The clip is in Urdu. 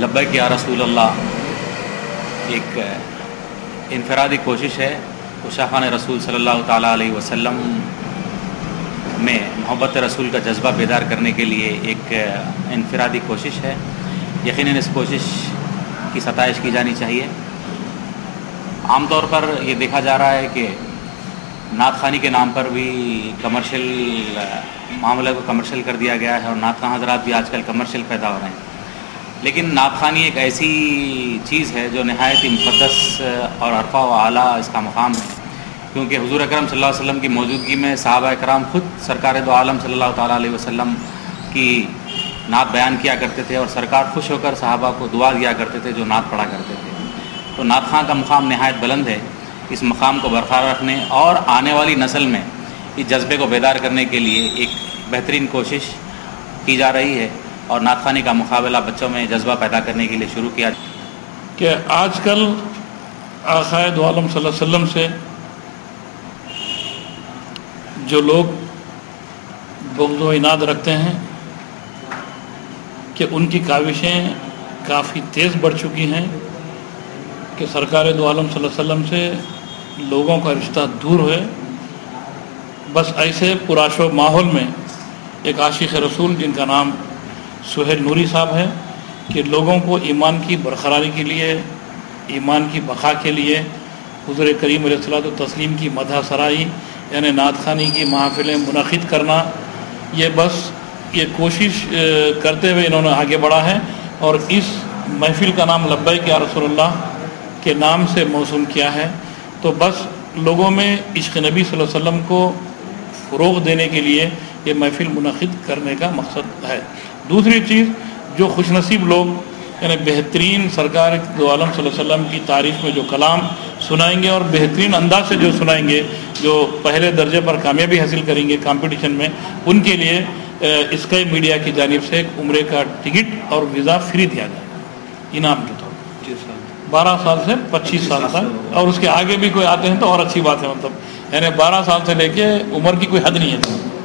لبیک یا رسول اللہ ایک انفرادی کوشش ہے عشاقان رسول صلی اللہ تعالیٰ علیہ وسلم میں محبت رسول کا جذبہ بیدار کرنے کے لیے ایک انفرادی کوشش ہے. یقیناً اس کوشش کی ستائش کی جانی چاہیے. عام طور پر یہ دیکھا جا رہا ہے کہ نعت خوانی کے نام پر بھی کمرشل معاملے کو کمرشل کر دیا گیا ہے اور نعت خواں حضرات بھی آج کل کمرشل پیدا ہو رہے ہیں. لیکن نعت خوانی ایک ایسی چیز ہے جو نہایت ہی مقدس اور عرفہ و اعلیٰ اس کا مقام ہے، کیونکہ حضور اکرم صلی اللہ علیہ وسلم کی موجودگی میں صحابہ کرام خود سرکار دو عالم صلی اللہ تعالیٰ علیہ وسلم کی نعت بیان کیا کرتے تھے اور سرکار خوش ہو کر صحابہ کو دعا دیا کرتے تھے جو نعت پڑھا کرتے تھے. تو نعت خواں کا مقام نہایت بلند ہے. اس مقام کو برقرار رکھنے اور آنے والی نسل میں اس جذبے کو بیدار کرنے کے لیے ایک بہترین کوشش کی جا رہی ہے اور نعت خوانی کا مقابلہ بچوں میں جذبہ پیدا کرنے کے لیے شروع کیا کہ آج کل آقا دو عالم صلی اللہ علیہ وسلم سے جو لوگ بغض و عناد رکھتے ہیں کہ ان کی کاوشیں کافی تیز بڑھ چکی ہیں کہ سرکار دو عالم صلی اللہ علیہ وسلم سے لوگوں کا رشتہ دور ہے. بس ایسے پرآشوب ماحول میں ایک عاشق رسول جن کا نام سہیل نوری صاحب ہے کہ لوگوں کو ایمان کی برقراری کے لیے، ایمان کی بقا کے لیے حضور کریم علیہ الصلوۃ والتسلیم کی مدح سرائی یعنی نعت خوانی کی محافلیں منعقد کرنا، یہ کوشش کرتے ہوئے انہوں نے آگے بڑھا ہے اور اس محفل کا نام لبیک یا رسول اللہ کے نام سے موسوم کیا ہے. تو بس لوگوں میں عشق نبی صلی اللہ علیہ وسلم کو فروغ دینے کے لیے یہ محفل منعقد کرنے کا مقصد ہے. دوسری چیز، جو خوش نصیب لوگ یعنی بہترین سرکار دو عالم صلی اللہ علیہ وسلم کی تعریف میں جو کلام سنائیں گے اور بہترین انداز سے جو سنائیں گے، جو پہلے درجے پر کامیابی حاصل کریں گے کمپٹیشن میں، ان کے لیے اسکائی میڈیا کی جانب سے ایک عمرے کا ٹکٹ اور ویزا فری دیا جائے انعام کے طور پر 12 سال سے 25 سال تک، اور اس کے آگے بھی کوئی آتے ہیں تو اور اچھی بات ہے. مطلب یعنی 12 سال سے لے کے عمر کی کوئی حد نہیں ہے.